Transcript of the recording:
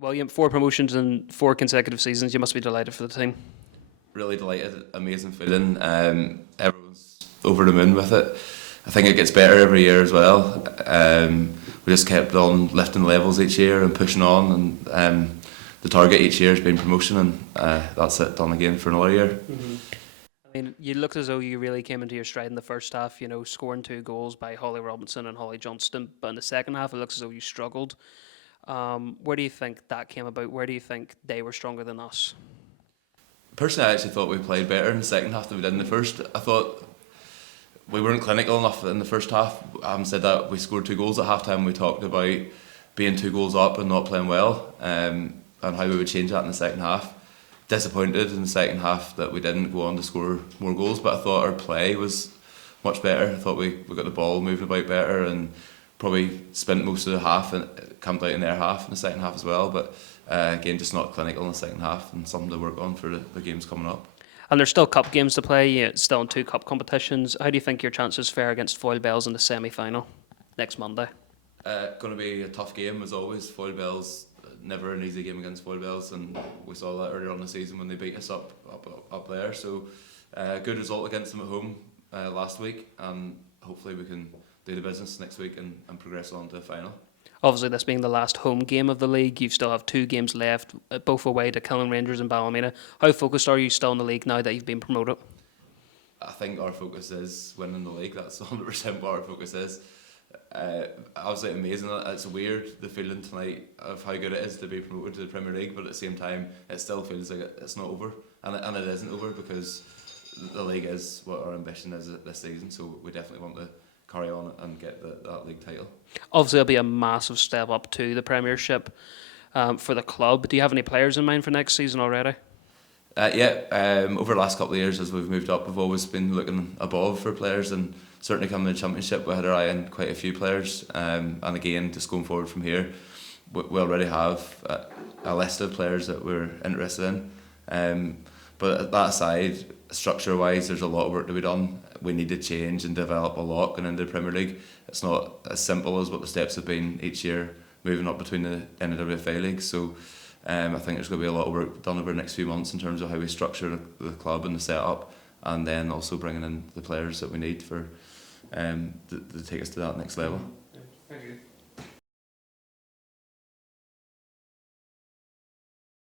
William, 4 promotions in 4 consecutive seasons. You must be delighted for the team. Really delighted, amazing feeling. Everyone's over the moon with it. I think it gets better every year as well. We just kept on lifting levels each year and pushing on, and the target each year has been promotion, and that's it, done again for another year. Mm-hmm. I mean, you looked as though you really came into your stride in the first half, scoring 2 goals by Holly Robinson and Holly Johnston. But in the second half, it looks as though you struggled. Where do you think that came about? Where do you think they were stronger than us? Personally, I actually thought we played better in the second half than we did in the first. I thought we weren't clinical enough in the first half. Having said that, we scored 2 goals at half time. We talked about being 2 goals up and not playing well, and how we would change that in the second half. Disappointed in the second half that we didn't go on to score more goals, but I thought our play was much better. I thought we got the ball moving about better, and probably spent most of the half and camped out in their half in the second half as well. But again, just not clinical in the second half, and something to work on for the games coming up. And there's still cup games to play, still in 2 cup competitions. How do you think your chances fare against Foyle Bells in the semi-final next Monday? Going to be a tough game as always. Foyle Bells, never an easy game against Foyle Bells, and we saw that earlier on in the season when they beat us up there. So good result against them at home last week, and hopefully we can do the business next week and progress on to the final. Obviously, this being the last home game of the league, you still have 2 games left, both away to Killen Rangers and Ballymena. How focused are you still in the league now that you've been promoted? I think our focus is winning the league. That's 100% what our focus is. Obviously amazing. It's weird, the feeling tonight of how good it is to be promoted to the Premier League, but at the same time it still feels like it's not over, and it isn't over, because the league is what our ambition is this season, so we definitely want to carry on and get that league title. Obviously it'll be a massive step up to the Premiership for the club. Do you have any players in mind for next season already? Over the last couple of years as we've moved up, we've always been looking above for players, and certainly coming to the Championship we had our eye on quite a few players, and again just going forward from here we already have a list of players that we're interested in, but that aside, structure wise there's a lot of work to be done. We need to change and develop a lot going into the Premier League. It's not as simple as what the steps have been each year moving up between the NIFL leagues, so I think there's going to be a lot of work done over the next few months in terms of how we structure the club and the setup, and then also bringing in the players that we need for to take us to that next level. Thank you.